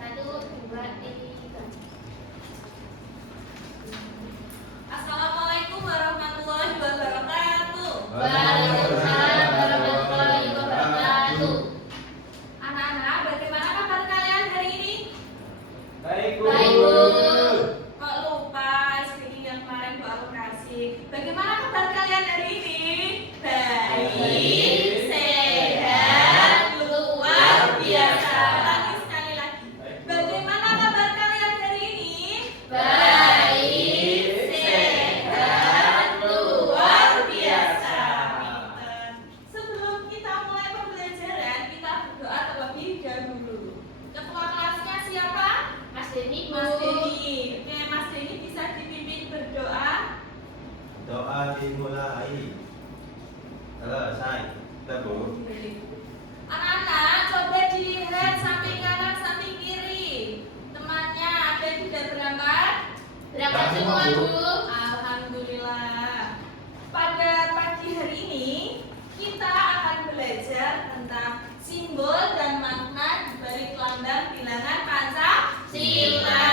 Satu, dua, tiga. Assalamualaikum warahmatullahi wabarakatuh. Waalaikumsalam warahmatullahi wabarakatuh. Anak-anak, bagaimana kabar kalian hari ini? Baik, Bu. Baik, Bu. Kok lupa speaking yang kemarin Bu aku kasih. Bagaimana kabar kalian hari ini? Baik, sehat, luar biasa. Lagi sekali lagi. Bagaimana kabar kalian hari ini? Baik, sehat, luar biasa. Sebelum kita mulai pembelajaran, kita berdoa terlebih dahulu. Ketua kelasnya siapa? Mas Denny, Bu. Mas Denny. Oke, Mas Denny bisa dipimpin berdoa. Doa dimulai. Selesai. Kita, Bu. Anak-anak, coba dilihat samping kanan, samping kiri. Temannya ada yang sudah berangkat? Berangkat semua, Bu. Alhamdulillah. Pada pagi hari ini kita akan belajar tentang simbol dan makna di balik lambang bilangan Pancasila.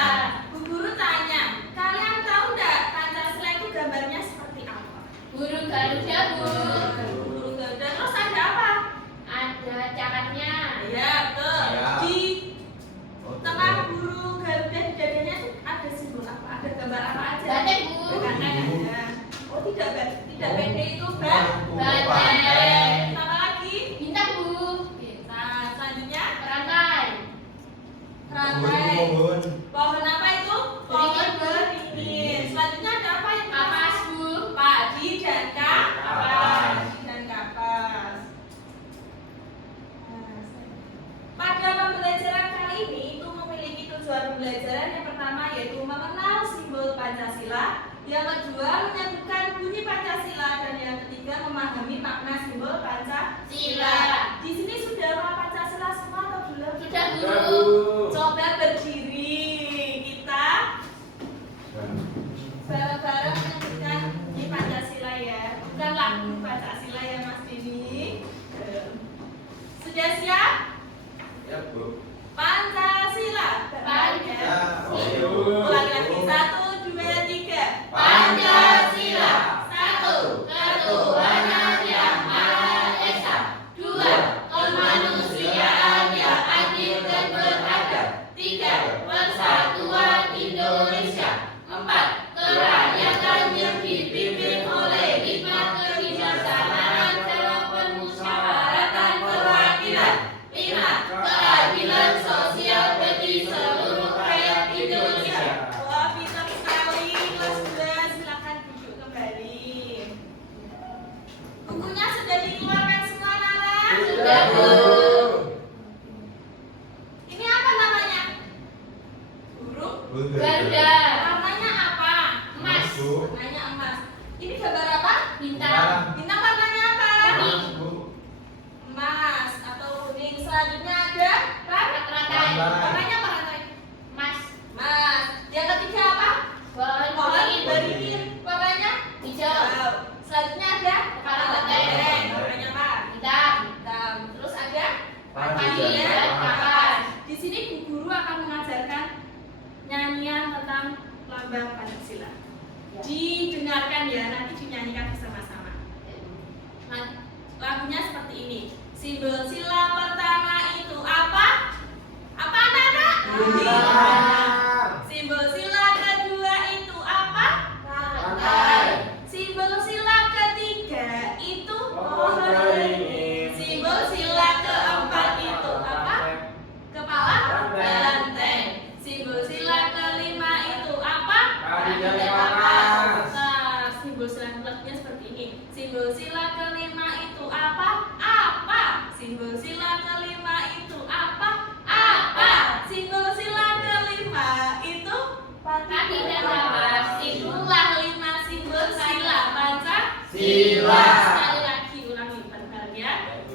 Bu Guru tanya, kalian tahu nggak Pancasila itu gambarnya seperti apa? Burung Garuda, Bu. Burung Garuda. Terus ada apa? Ada cakatnya. Ya betul. Ya. Di Oh, tengah burung Garuda di dadanya itu ada simbol apa? Ada gambar apa aja? Banteng, Bu. Banteng ada. Oh tidak beda itu Banteng. Apa lagi? Bintang, Bu. Nah, selanjutnya Rantai. rantai. Mohon. Pohon apa itu? Pohon Beringin. beringin. Selanjutnya ada apa itu? Kapas, Bu. Padi dan kapas. Kapas. Dan kapas. Pada pembelajaran kali ini itu memiliki tujuan pembelajaran yang pertama yaitu mengenal simbol Pancasila, yang kedua menyebutkan bunyi Pancasila, dan yang ketiga memahami makna simbol Pancasila. Di sini sudah apa Pancasila semua atau belum? Sudah, Bu. Sudah, Bu. Coba berdiri, kita bareng-bareng menyebutkan bunyi Pancasila ya, bukan lagu Pancasila ya Mas Dini. Sudah siap? Ya, Bu. Pancasila. Pancasila. Ulangi lagi, 1, 2, 3. Pancasila. 1. Ketuhanan yang Maha Esa. 2. Kemanusiaan yang adil dan beradab. 3. Persatuan Indonesia. 4. Kerakyatan yang dipimpin oleh hikmat kebijaksanaan dalam permusyawaratan perwakilan. 5. Keadilan sosial bagi seluruh rakyat Indonesia. Wah, pintar sekali. Kelas 2, silakan duduk kembali. Bukunya sudah dikeluarkan semua, Nana? Sudah, Bu. Ini apa namanya? Burung? Garuda. Warnanya apa? Emas. Bu. Warnanya emas. Ini gambar apa? Bintang. Bintang warnanya apa? Emas, Bu. Emas atau kuning. Selanjutnya ada Rantai. warnanya apa rantai? Emas. Emas. Yang ketiga apa? Pohon Pohon beringin. beringin. Warnanya Hijau. Selanjutnya ada Kepala banteng. Warnanya apa? Hitam. Hitam. Terus ada Padi Padi dan dan kapas. di sini Bu Guru akan mengajarkan nyanyian tentang lambang Pancasila. Didengarkan ya, nanti dinyanyikan bersama-sama. Nah, lagunya seperti ini. Simbol sila pertama itu apa? Apa anak-anak? Bintang. Simbol sila kedua itu apa? Rantai. Simbol sila ketiga itu Pohon beringin. Simbol sila keempat itu apa? Kepala banteng. Simbol sila kelima itu apa? Padi dan kapas. Nah, simbol sila keempatnya seperti ini. Simbol sila kelima itu apa? Apa? Simbol sila kelima itu apa? Apa? Simbol sila kelima itu Padi dan kapas. itulah 5 simbol sila Sila. Sekali lagi ulangi bareng-bareng ya.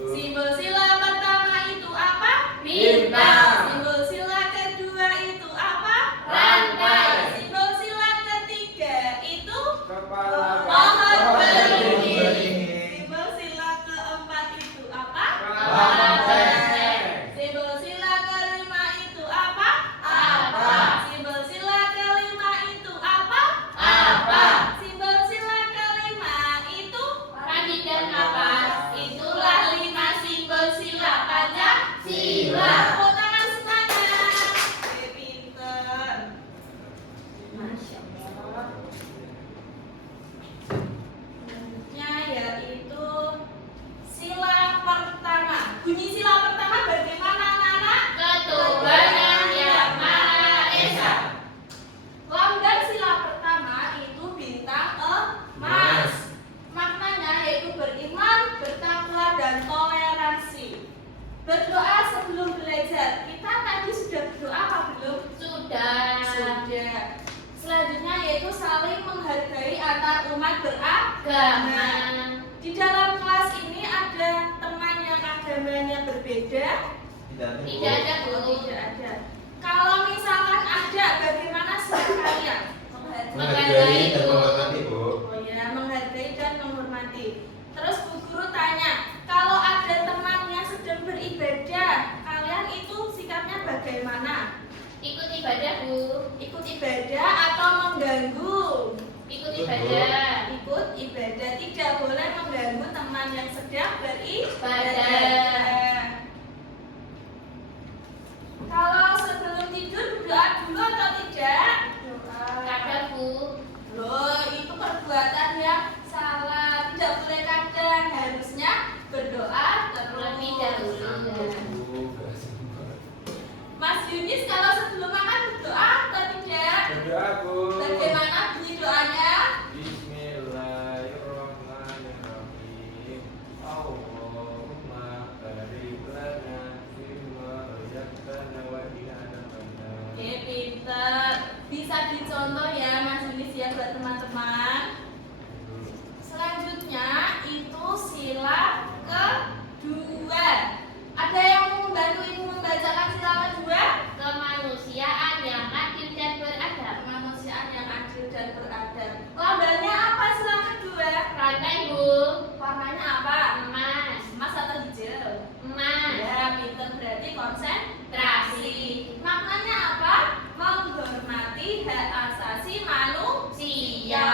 Simbol sila pertama itu apa? Bintang. Simbol sila kedua itu apa? Rantai. Simbol sila ketiga itu Kepala pohon beringin. beringin. Simbol sila keempat itu apa? Banteng. Berdoa sebelum belajar. Kita tadi sudah berdoa apa belum? Sudah. Sudah. Selanjutnya yaitu saling menghargai antar umat beragama. Agama. Di dalam kelas ini ada teman yang agamanya berbeda? Tidak ada, Bu. Tidak ada. Kalau misalkan ada, bagaimana sikap kalian? Menghargai, Bu. Oh ya, menghargai dan menghormati. Terus Bu Guru tanya, kalau ada teman yang sedang beribadah, kalian itu sikapnya bagaimana? Ikut ibadah, Bu. Ikut ibadah atau mengganggu? Ikut ibadah. Ikut ibadah, tidak boleh mengganggu teman yang sedang beribadah. Ibadah. Kalau sebelum tidur berdoa dulu atau tidak? Doa. Kadang, Bu. Loh, itu perbuatan yang salah. Tidak boleh kadang, harusnya berdoa Terlebih dahulu. Mas Yunis, kalau sebelum makan berdoa atau tidak? Berdoa, Bu. Bagaimana bunyi doanya? Bismillahirrahmanirrahim. Allahumma barik lana fimma razaqtana wa qina adzabannar. Oke, pinter. Bisa dicontoh ya Mas Yunis ya buat teman-teman. Selanjutnya itu sila kedua. Ada yang mau membantu ibu membacakan sila kedua? Kemanusiaan yang adil dan beradab. Kemanusiaan yang adil dan beradab. Lambangnya apa sila kedua? Rantai, Bu. Warnanya apa? Emas. Emas atau hijau? Emas. Ya, pinter berarti konsentrasi. Maknanya apa? Menghormati hak asasi manusia.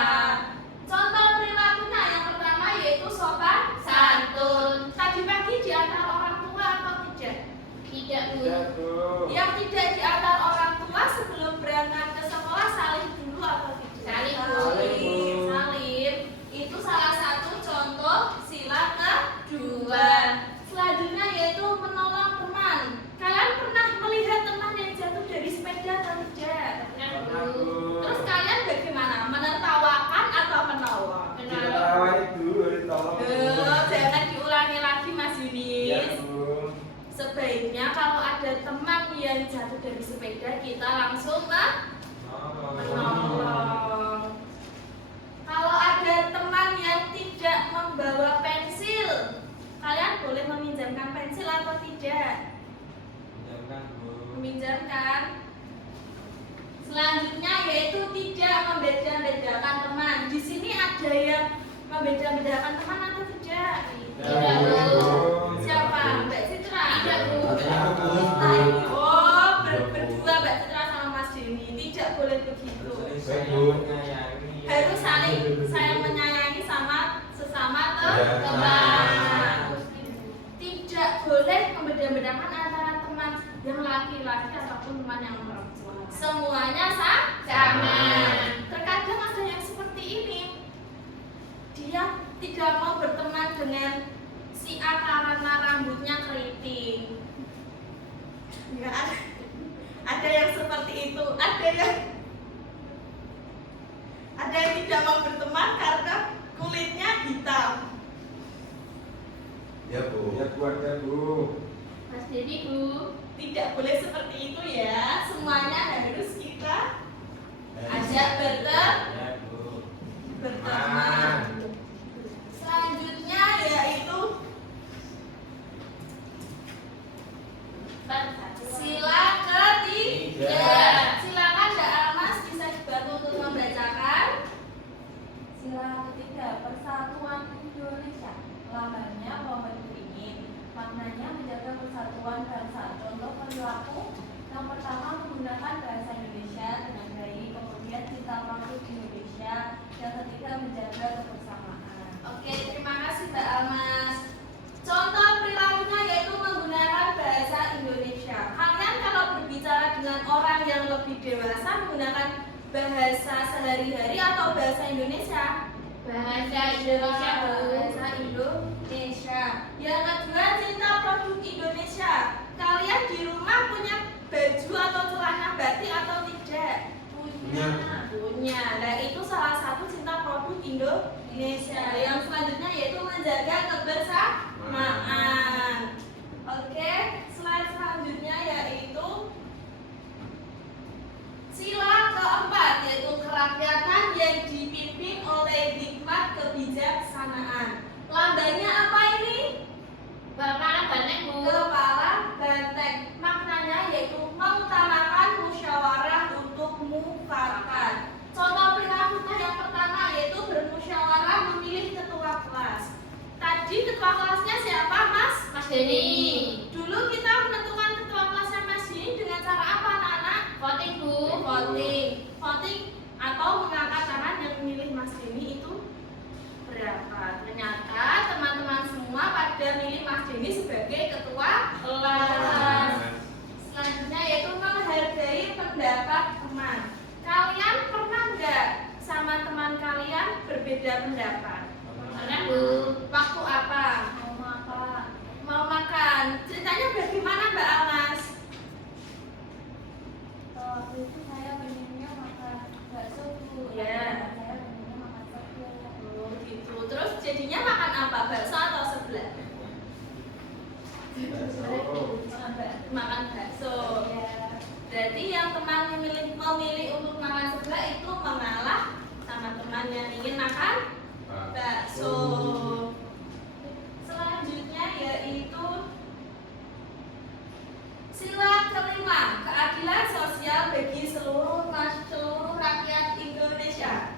Contoh perilakunya yang pertama yaitu sopan Santun. Tadi pagi diantar orang tua atau tidak? Tidak, Bu. Tidak, Bu. Yang tidak diantar orang tua sebelum berangkat ke sekolah salim dulu atau tidak? Salim, Bu. Salim, Bu. Salim. Itu salah satu contoh sila kedua. Selanjutnya yaitu menolong teman. Kalian pernah melihat teman yang jatuh dari sepeda atau tidak? Benar, Pernah, Bu. Bu. Terus kalian bagaimana? Menertawakan atau menawa? Kita tawarin dulu, ditolong. Jangan diulangi lagi Mas Ya, Yunis. Bu. Sebaiknya kalau ada teman yang jatuh dari sepeda kita langsung menolong. Kalau ada teman yang tidak membawa pensil, kalian boleh meminjamkan pensil atau tidak? Jangan, Bu. Meminjamkan. Selanjutnya yaitu tidak membeda-bedakan teman. Di sini ada yang membeda-bedakan teman atau tidak? Tidak, Bu. Siapa? Mbak Citra? Tidak, Bu. Oh, berdua Mbak Citra sama Mas Denny. Tidak boleh begitu. Harus saling menyayangi sama sesama teman. Tidak boleh membeda-bedakan antara teman yang laki-laki ataupun teman yang perempuan. Semuanya sama. Terkadang ada yang seperti ini. Dia tidak mau berteman dengan si A karena rambutnya keriting. Ya, ada yang seperti itu. Ada yang tidak mau berteman karena kulitnya hitam. Ya, Bu. Ya, Bu, ada, Bu. Mas Dedi, Bu. Tidak boleh seperti itu ya. Semuanya harus kita ajak Ya, Bu. berteman. Selanjutnya yaitu sila ketiga. Silakan Mbak Almas bisa dibantu untuk membacakan. Sila ketiga, Persatuan Indonesia. Lambangnya pohon beringin. Maknanya menjaga persatuan bangsa. Contoh perilaku yang pertama menggunakan bahasa Indonesia dengan baik, kemudian cinta produk Indonesia. Yang ketiga menjaga kebersamaan. Oke, terima kasih Mbak Almas. Contoh perilakunya yaitu menggunakan bahasa Indonesia. Kalian kalau berbicara dengan orang yang lebih dewasa menggunakan bahasa sehari-hari atau bahasa Indonesia? Bahasa Indonesia, Bu. Bahasa Indonesia. Yang kedua, cinta produk Indonesia. Kalian di rumah punya baju atau celana batik atau tidak? Punya. Punya. Nah, itu salah satu cinta produk Indonesia. Yang selanjutnya yaitu menjaga kebersamaan. Oke. ketua kelasnya siapa, Mas? Mas Denny. Dulu kita menentukan ketua kelasnya Mas Denny dengan cara apa, anak-anak? Voting, Bu. Voting atau mengangkat tangan yang memilih Mas Denny itu berapa? Ternyata teman-teman semua pada milih Mas Denny sebagai ketua kelas. Selanjutnya yaitu menghargai pendapat teman. Kalian pernah nggak sama teman kalian berbeda pendapat? Pernah, Bu. Waktu apa? Mau makan. Ceritanya bagaimana, Mbak Almas? Waktu itu saya pengennya makan bakso, Bu. Iya. Saya pengennya makan seblak. Oh gitu. Terus jadinya makan apa? Bakso atau seblak? Makan bakso. Iya. Berarti yang teman memilih untuk makan seblak itu mengalah sama teman yang ingin makan bakso. Selanjutnya yaitu sila kelima, keadilan sosial bagi seluruh rakyat Indonesia.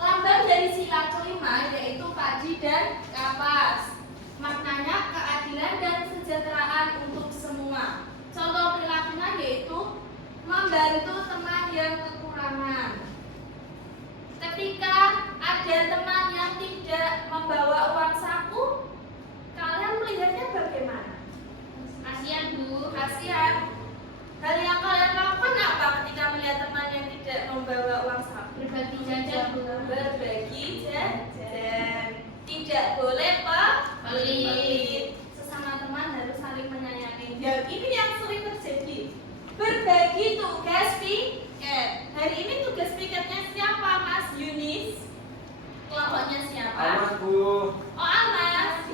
Lambang dari sila kelima yaitu padi dan kapas. Maknanya keadilan dan kesejahteraan untuk semua. Contoh perilakunya yaitu membantu teman yang kekurangan. Ketika ada teman yang tidak membawa uang saku, kalian melihatnya bagaimana? Kasihan, Bu. Kasihan. Hal yang kalian lakukan apa ketika melihat teman yang tidak membawa uang saku? Berbagi jajan, Bu. Berbagi jajan. Tidak boleh pelit. Sesama teman harus saling menyayangi. Ya, ini yang sering terjadi. Berbagi tugas piket. Hari ini tugas piketnya siapa, Mas Yunis? Kelompoknya siapa? Awas, Bu. Oh, Almas.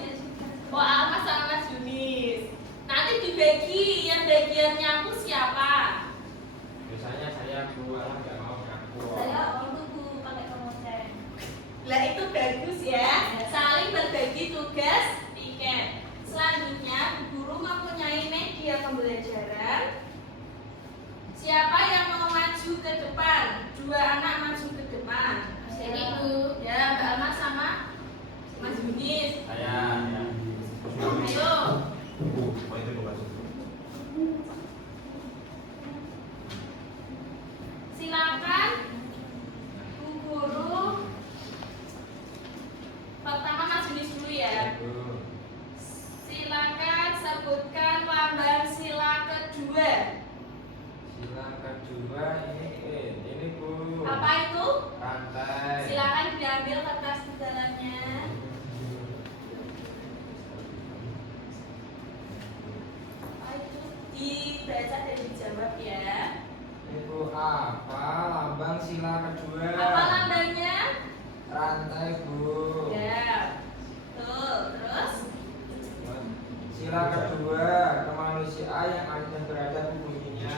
Oh, Almas sama Mas Yunis. Nanti dibagi, yang bagian nyapu siapa? Biasanya saya, Bu. Alah nggak mau ngaku. Saya itu, Bu, pakai kemoceng. Lah itu bagus ya. Saling berbagi tugas piket. Selanjutnya, guru mempunyai media pembelajaran. Siapa yang mau maju ke depan? Dua anak maju ke depan. Jadi, Bu. Ya, Mbak Alma sama Mas Yunis. Saya, ya. Ayo. Silakan Bu Guru. Pertama Mas Yunis dulu ya. Bu. Silakan sebutkan lambang sila kedua. Sila kedua ini Bu. Apa itu? Rantai. Silakan diambil kertas di dalamnya. Apa itu? Dibaca dan dijawab ya. Ibu apa lambang sila kedua? Apa lambangnya? Rantai, Bu. Ya. Tuh, terus Sila kedua, kemanusiaan yang ada berada bunyinya.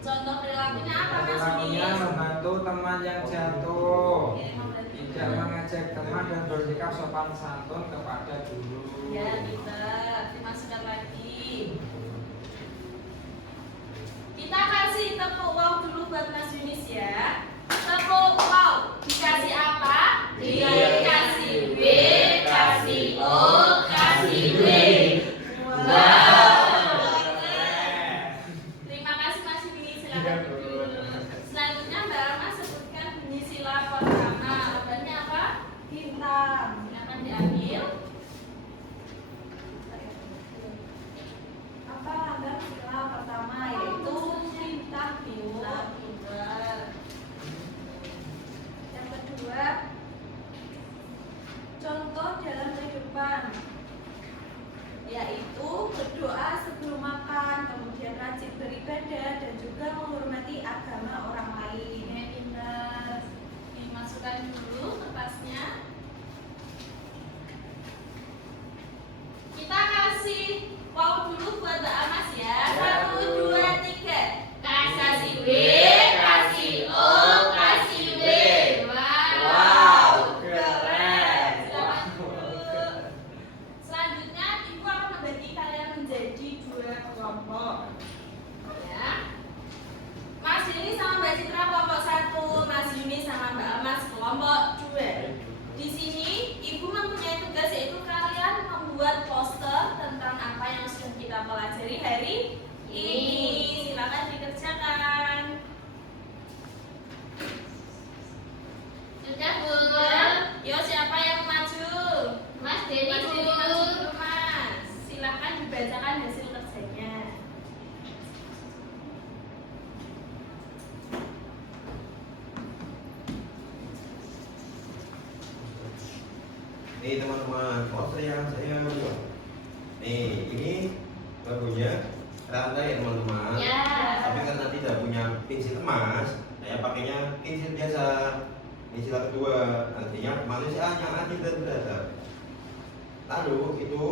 contoh perilakunya apa Mas Perilakunya Yunis? membantu teman yang jatuh. Oke, membantu Tidak teman. mengejek teman dan bersikap sopan santun kepada guru. Ya, bisa dimasukkan lagi. Kita kasih tepuk wow dulu buat Mas Yunis ya. Tepuk wow. Dikasih apa? Dikasih B, kasih O, kasih W. Wow. Terima kasih Mas Yunis. Silakan duduk. Selanjutnya Mbak Alma sebutkan bunyi sila pertama. Lambangnya apa? Bintang. Silakan diambil. Nih teman-teman, oh saya. Nih, ini punya rantai ya teman-teman. Ya. Tapi karena tidak punya pensil emas, saya pakainya pensil biasa. Ini sila kedua, artinya kemanusiaan yang adil dan beradab. Lalu itu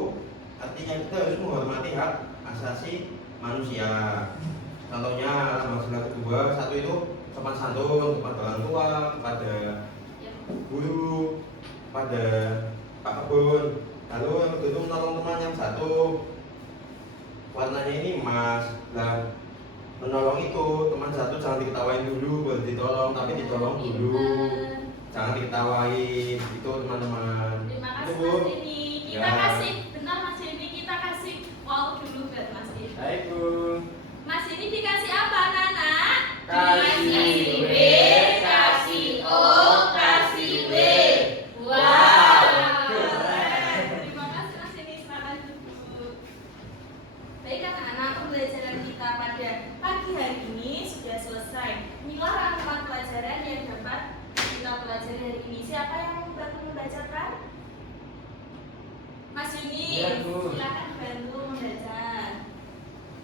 artinya kita harus menghormati hak asasi manusia. Contohnya sama sila kedua, satu itu sopan santun kepada orang tua, kepada guru, pada Pak Kebun. Lalu yang kedua itu menolong teman yang satu, warnanya ini emas. Nah, menolong itu teman satu jangan diketawain dulu baru ditolong, tapi ditolong dulu, jangan diketawain itu teman-teman. Terima Itu, kasih Bu. Mas Dini. Kita Ya. kasih, benar Mas Dini, kita kasih wow dulu buat Mas Dini. Baik Bu. Mas Dini dikasih apa anak-anak? Kasih B, kasih O, kasih W. Wow. Keren. Terima kasih Mas Dini, silakan duduk. Baik anak-anak, pembelajaran kita pada pagi hari ini sudah selesai. Inilah rangkuman pelajaran yang dapat kita pelajari hari ini. Siapa yang membantu membacakan? Mas Yuni, Iya, Bu. silakan bantu membaca.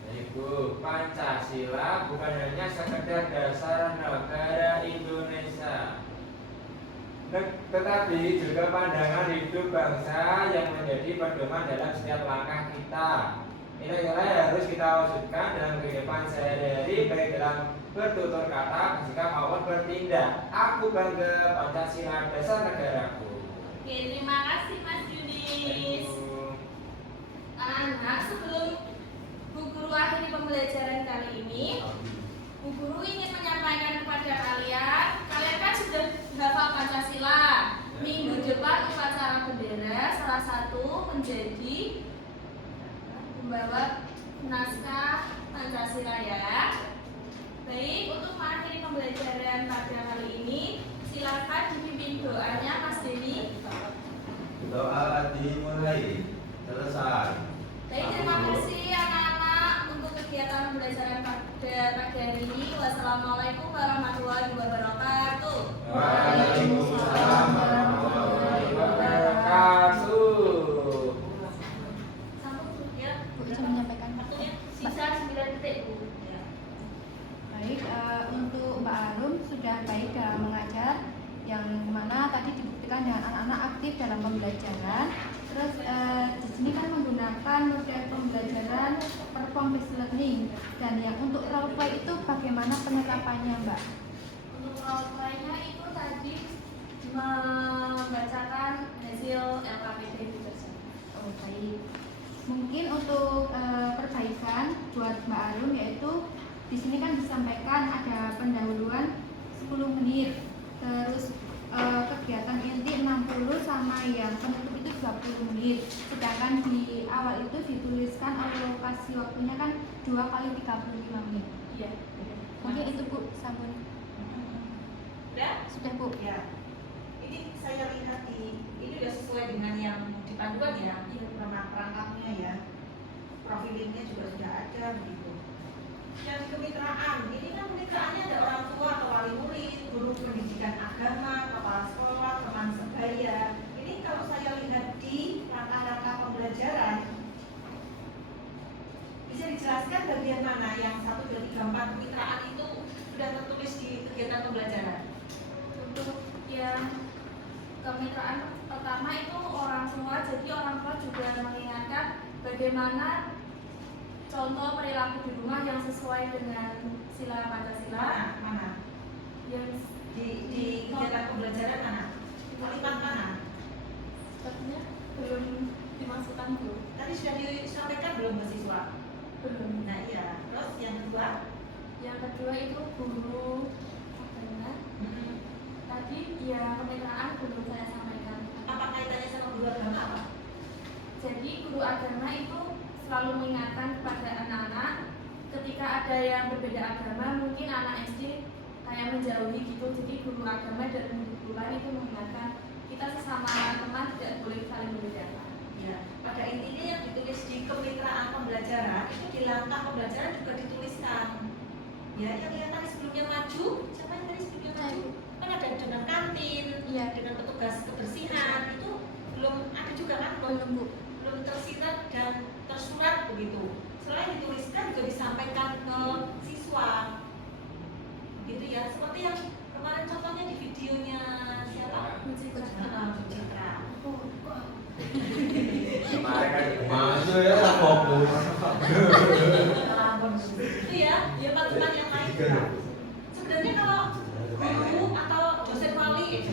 Baik Bu, Pancasila bukan hanya sekedar dasar negara Indonesia, tetapi juga pandangan hidup bangsa yang menjadi pedoman dalam setiap langkah kita. Nilai-nilai harus kita wujudkan dalam kehidupan sehari-hari, baik dalam bertutur kata, bersikap maupun bertindak. Aku bangga Pancasila dasar negaraku. Oke, terima kasih Mas Yunis. Anak-anak, sebelum Bu Guru akhiri pembelajaran kali ini, Bu Guru ingin menyampaikan kepada kalian, kalian kan sudah hafal Pancasila. Minggu depan upacara bendera salah satu menjadi membawa naskah Pancasila ya. Baik, untuk mengakhiri pembelajaran pada kali ini, silakan dipimpin doanya Mas Deni. Doa dimulai, selesai. Baik, terima kasih anak-anak untuk kegiatan pembelajaran pada pagi hari ini. Wassalamualaikum warahmatullahi wabarakatuh. Waalaikumsalam warahmatullahi wabarakatuh. Sambung ya. Bu bisa menyampaikan. Waktunya sisa 9 detik Bu. Ya. Baik, untuk Mbak Arum sudah baik dalam mengajar, yang mana tadi dibuktikan dengan anak-anak aktif dalam pembelajaran. Terus di sini kan menggunakan model pembelajaran perform based learning, dan yang untuk role play itu bagaimana penerapannya Mbak? Untuk role play-nya itu tadi membacakan hasil LKPD juga. Oh baik. Mungkin untuk perbaikan buat Mbak Arum, yaitu di sini kan disampaikan ada pendahuluan 10 menit, terus kegiatan inti 60 sama yang penutup itu 20 menit. Sedangkan di awal itu dituliskan alokasi waktunya kan 2 kali 35 menit. Iya. Mungkin itu Bu, sampun. Udah? Sudah Bu. Ya, ini saya lihat ini sudah sesuai dengan yang di panduan ya, perangkatnya ya, profilingnya juga sudah ada begitu. Yang kemitraan, ini kan kemitraannya ada orang tua atau wali murid, guru pendidikan agama, kepala sekolah, teman sebaya. Ini kalau saya lihat di langkah-langkah pembelajaran, bisa dijelaskan bagian mana yang 1, 2, 3, 4 kemitraan itu sudah tertulis di kegiatan pembelajaran? Untuk yang kemitraan pertama itu orang tua, jadi orang tua juga mengingatkan bagaimana contoh perilaku di rumah yang sesuai dengan sila Pancasila. Mana? Yang Di kegiatan pembelajaran mana? Kalimat mana? sepertinya belum dimasukkan Bu. Tadi sudah disampaikan belum ke siswa? Belum. Nah iya, terus yang kedua? Yang kedua itu guru agama. Tadi ya kemitraan belum saya sampaikan. Apa kaitannya sama guru agama apa? Jadi guru agama itu selalu mengingatkan kepada anak-anak ketika ada yang berbeda agama, mungkin anak SD kayak menjauhi gitu. Jadi guru agama dan guru itu mengingatkan kita sesama teman tidak boleh saling membedakan. Ya, pada intinya yang ditulis di kemitraan pembelajaran itu di langkah pembelajaran juga dituliskan. Ya, yang tadi sebelumnya maju, siapa yang tadi sebelumnya maju? Kan ada dengan kantin, Iya. dengan petugas kebersihan itu belum ada juga kan, belum tersirat dan tersurat begitu. Selain dituliskan juga disampaikan ke siswa, gitu ya. Seperti yang kemarin contohnya di videonya siapa? Bu Citra. Kemarin kan Masuk ya lah fokus. Itu ya, ya teman-teman yang lain juga. Sebenarnya kalau guru atau dosen wali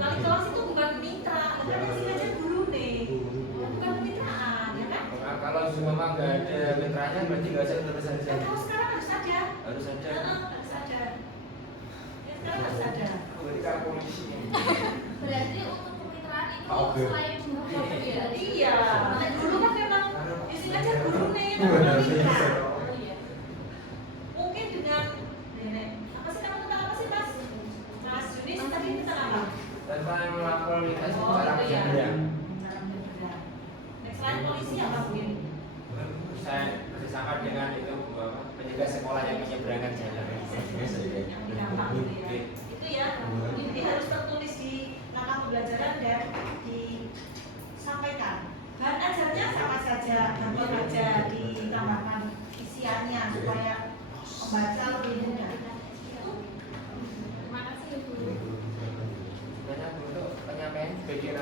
kelas itu bukan mitra, karena yang sih aja guru nih, bukan kemitraan, ya kan? Nah, kalau semua nggak ada mitranya berarti nggak usah terus saja. Dan kalau sekarang harus ada. Harus saja. Harus ada. Ya, sekarang harus ada. Berarti kalau polisi. Berarti untuk kemitraan itu Oke. selain guru ya. Iya, nah, dulu kan memang di sini aja guru nih, bukan mitra. Oh iya. Mungkin dengan nenek, apa sih kamu tentang apa sih Mas? Mas Yunis tadi tentang apa? Tentang laporan Oh, cara itu ya. kerja. Cara berbeda. Next selain polisi apa mungkin? Saya bersama dengan itu penjaga sekolah yang menyeberangkan jalan. Yang berdampak gitu ya. Itu ya. Ini harus tertulis di langkah pembelajaran dan disampaikan. Bahan ajarnya sama saja, gampang aja ditambahkan isiannya supaya membaca lebih mudah. Terima kasih Ibu. Sebenarnya untuk penyampaian pikiran